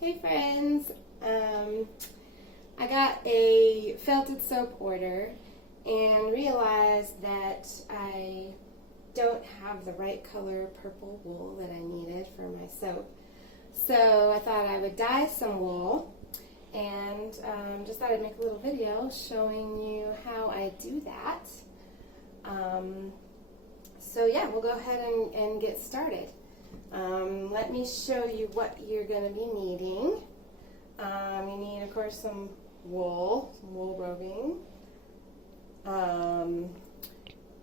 Hey friends, I got a felted soap order and realized that I don't have the right color purple wool that I needed for my soap. So I thought I would dye some wool and just thought I'd make a little video showing you how I do that. So yeah, we'll go ahead and get started. Let me show you what you're going to be needing. You need, of course, some wool roving.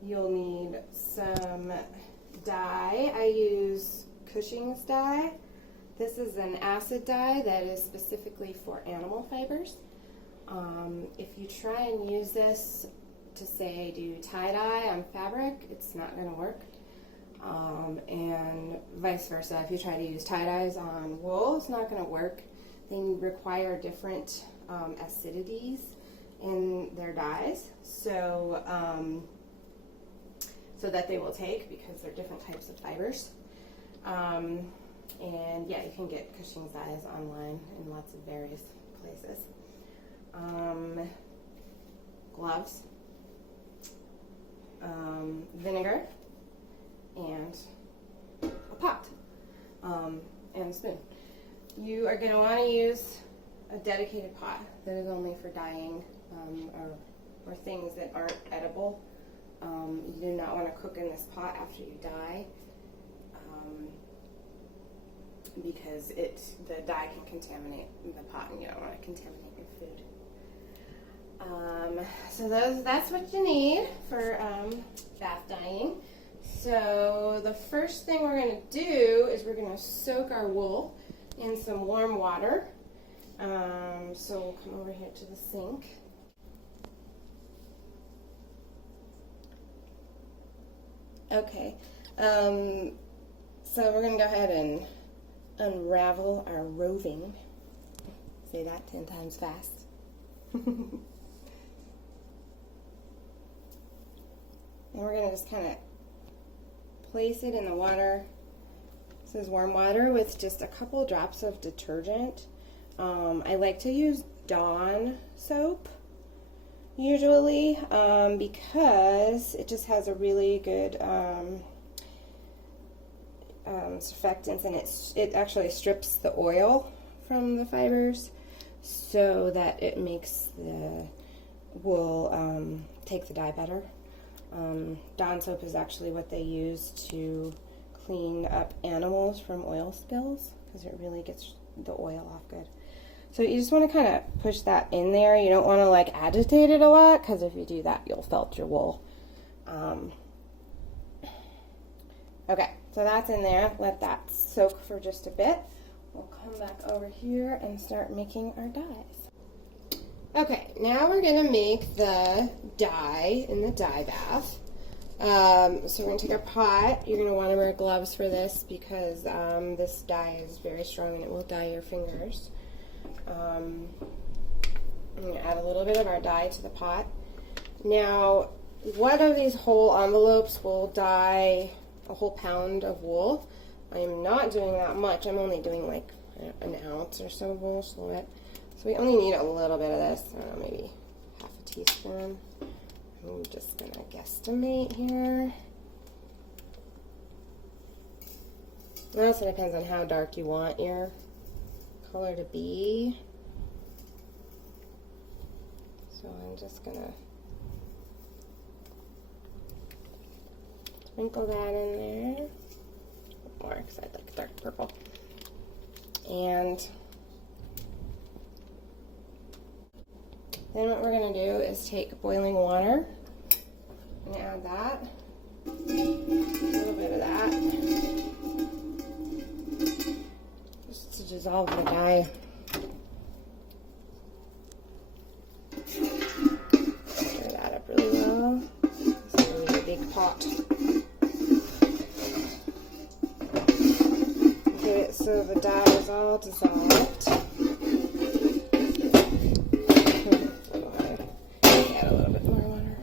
You'll need some dye. I use Cushing's dye. This is an acid dye that is specifically for animal fibers. If you try and use this to, say, do tie-dye on fabric, it's not going to work. And vice versa. If you try to use tie-dyes on wool, it's not going to work. They require different acidities in their dyes, so that they will take, because they're different types of fibers. And yeah, you can get Cushing's dyes online in lots of various places. Gloves, vinegar, and a pot, and a spoon. You are going to want to use a dedicated pot that is only for dyeing or things that aren't edible. You do not want to cook in this pot after you dye, because the dye can contaminate the pot, and you don't want to contaminate your food. So that's what you need for bath dyeing. So the first thing we're going to do is we're going to soak our wool in some warm water. So we'll come over here to the sink. Okay, so we're going to go ahead and unravel our roving. Say that 10 times fast. And we're going to just kind of place it in the water. This is warm water with just a couple drops of detergent. I like to use Dawn soap usually, because it just has a really good surfactants, and it actually strips the oil from the fibers so that it makes the wool take the dye better. Dawn soap is actually what they use to clean up animals from oil spills, because it really gets the oil off good. So you just want to kind of push that in there. You don't want to like agitate it a lot, because if you do that, you'll felt your wool. Okay, so that's in there. Let that soak for just a bit. We'll come back over here and start making our dyes. Okay, now we're going to make the dye in the dye bath. So we're going to take our pot. You're going to want to wear gloves for this, because this dye is very strong and it will dye your fingers. I'm going to add a little bit of our dye to the pot. Now, one of these whole envelopes will dye a whole pound of wool. I am not doing that much. I'm only doing like an ounce or so of wool, just a little bit. So we only need a little bit of this, I don't know, maybe half a teaspoon. I'm just going to guesstimate here. It also depends on how dark you want your color to be. So I'm just going to sprinkle that in there. A little more, because I like dark purple. And then what we're going to do is take boiling water and add that, a little bit of that, just to dissolve the dye. Stir that up really well. This is a really big pot. Get it so the dye is all dissolved. Add a little bit more water.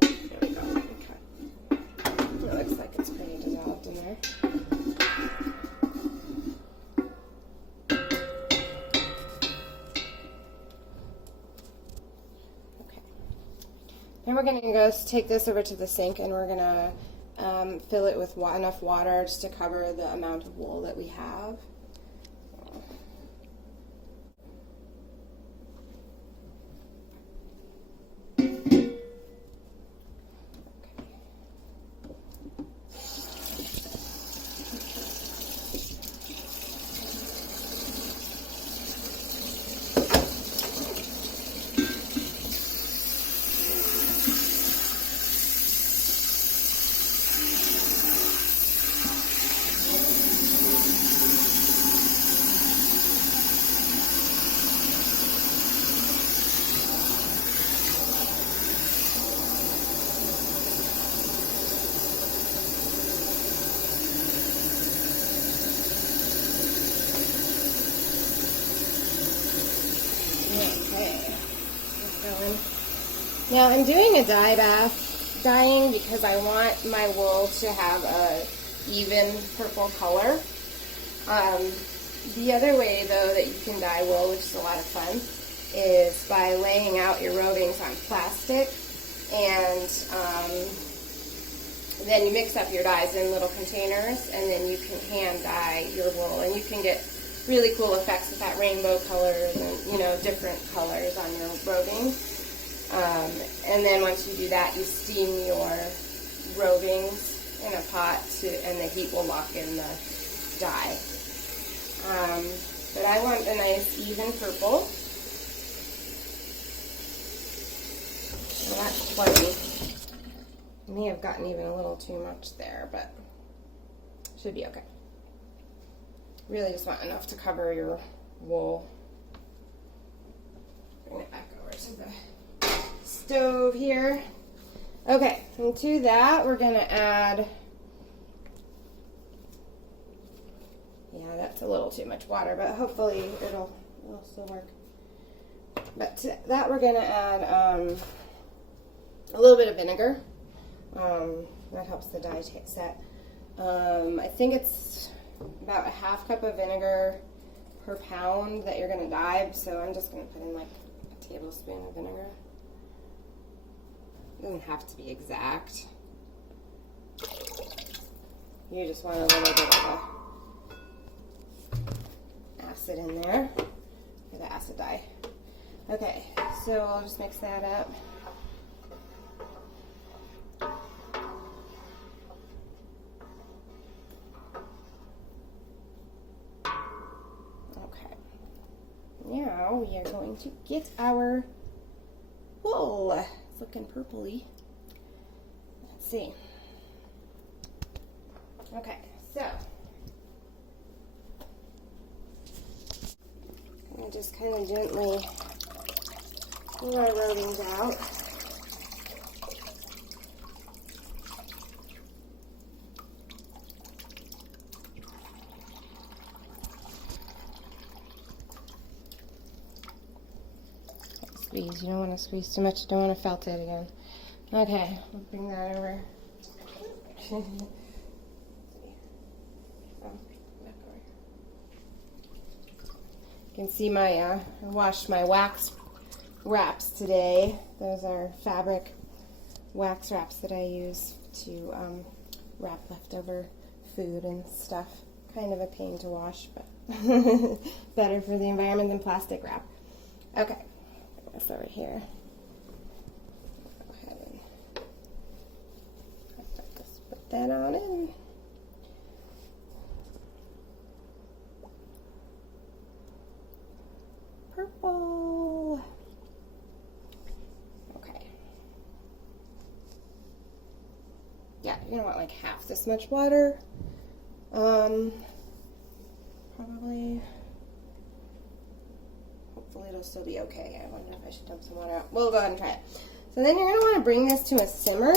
There we go. Okay. And we're going to go take this over to the sink, and we're going to fill it with enough water just to cover the amount of wool that we have. Now I'm doing a dye bath dyeing because I want my wool to have a even purple color. The other way though that you can dye wool, which is a lot of fun, is by laying out your rovings on plastic, and then you mix up your dyes in little containers, and then you can hand dye your wool, and you can get really cool effects with that, rainbow colors and, you know, different colors on your rovings. And then once you do that, you steam your rovings in a pot, and the heat will lock in the dye. But I want a nice even purple. Well, that's plenty. May have gotten even a little too much there, but should be okay. Really just want enough to cover your wool. Bring it back over to the stove here. Okay, and to that we're going to add, yeah, that's a little too much water, but hopefully it'll still work. But to that we're going to add a little bit of vinegar. That helps the dye set. I think it's about a half cup of vinegar per pound that you're going to dye, so I'm just going to put in like a tablespoon of vinegar. It doesn't have to be exact. You just want a little bit of acid in there for the acid dye. Okay, so I'll just mix that up. Now we are going to get our wool. It's looking purpley. Let's see. Okay, so I'm going to just kind of gently pull our rovings out. Squeeze. You don't want to squeeze too much. You don't want to felt it again. Okay, we'll bring that over. You can see I washed my wax wraps today. Those are fabric wax wraps that I use to wrap leftover food and stuff. Kind of a pain to wash, but better for the environment than plastic wrap. Okay. This over here. Go ahead and just put that on in. Purple. Okay. Yeah, you're gonna want like half this much water. Probably. Hopefully it'll still be okay. I wonder if I should dump some water out. We'll go ahead and try it. So then you're going to want to bring this to a simmer.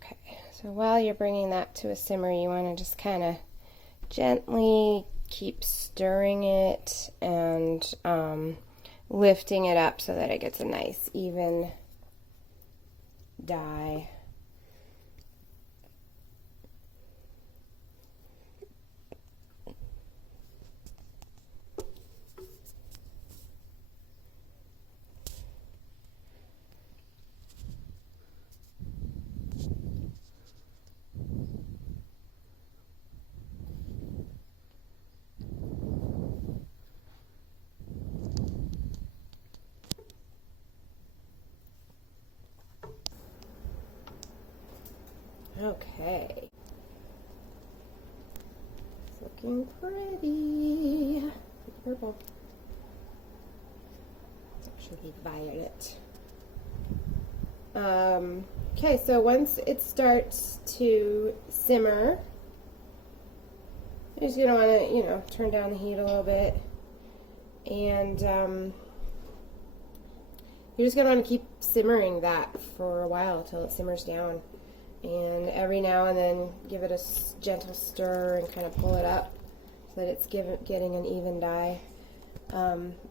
Okay, so while you're bringing that to a simmer, you want to just kind of gently keep stirring it and lifting it up so that it gets a nice even dye. Okay. It's looking pretty. Purple. It's actually violet. Okay, so once it starts to simmer, you're just going to want to, turn down the heat a little bit. And you're just going to want to keep simmering that for a while until it simmers down. And every now and then give it a gentle stir and kind of pull it up so that it's getting an even dye.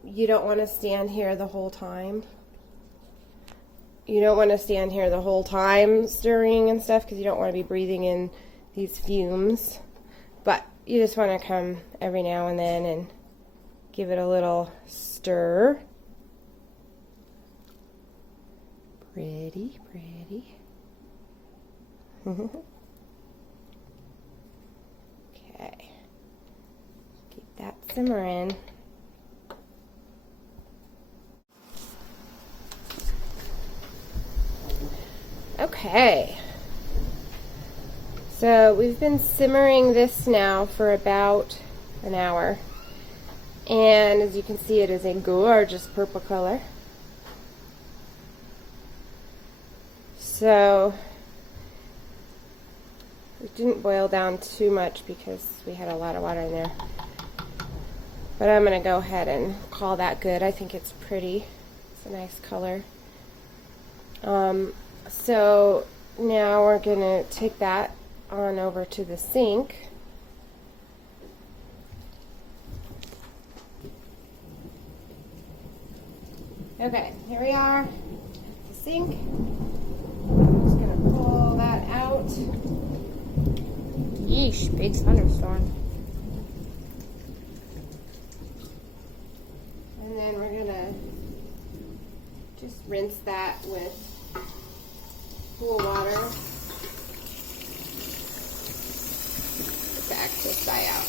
You don't want to stand here the whole time. You don't want to stand here the whole time stirring and stuff because you don't want to be breathing in these fumes. But you just want to come every now and then and give it a little stir. Pretty, pretty. Okay. Keep that simmering. Okay, so we've been simmering this now for about an hour, and as you can see, it is a gorgeous purple color. So it didn't boil down too much because we had a lot of water in there, but I'm going to go ahead and call that good. I think it's pretty. It's a nice color. So now we're going to take that on over to the sink. Okay, here we are at the sink. I'm just going to pull that out. Yeesh, big thunderstorm. And then we're going to just rinse that with cool water. Back this dye out.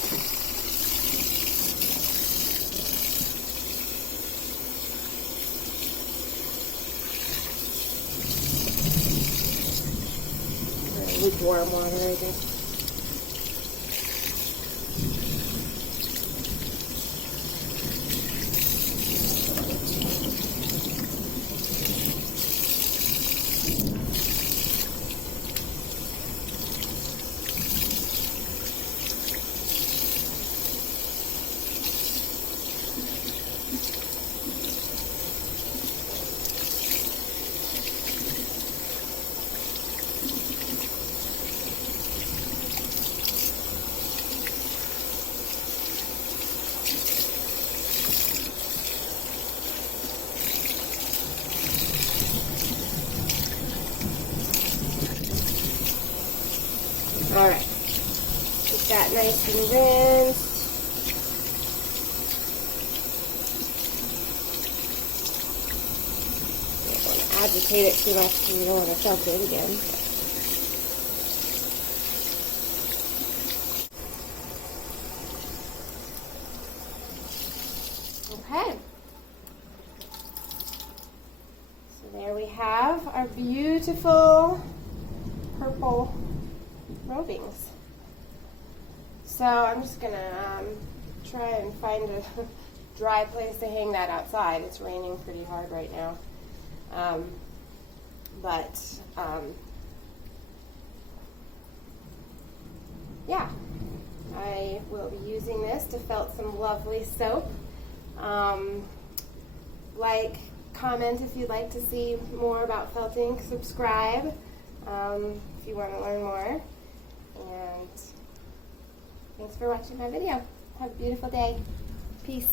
Lukewarm water, I guess. Alright, get that nice and rinsed. You don't want to agitate it too much because you don't want to felt it again. Okay. So there we have our beautiful purple rovings. So I'm just gonna try and find a dry place to hang that outside. It's raining pretty hard right now. Yeah, I will be using this to felt some lovely soap. Like, comment if you'd like to see more about felting, subscribe if you want to learn more. And thanks for watching my video. Have a beautiful day. Peace.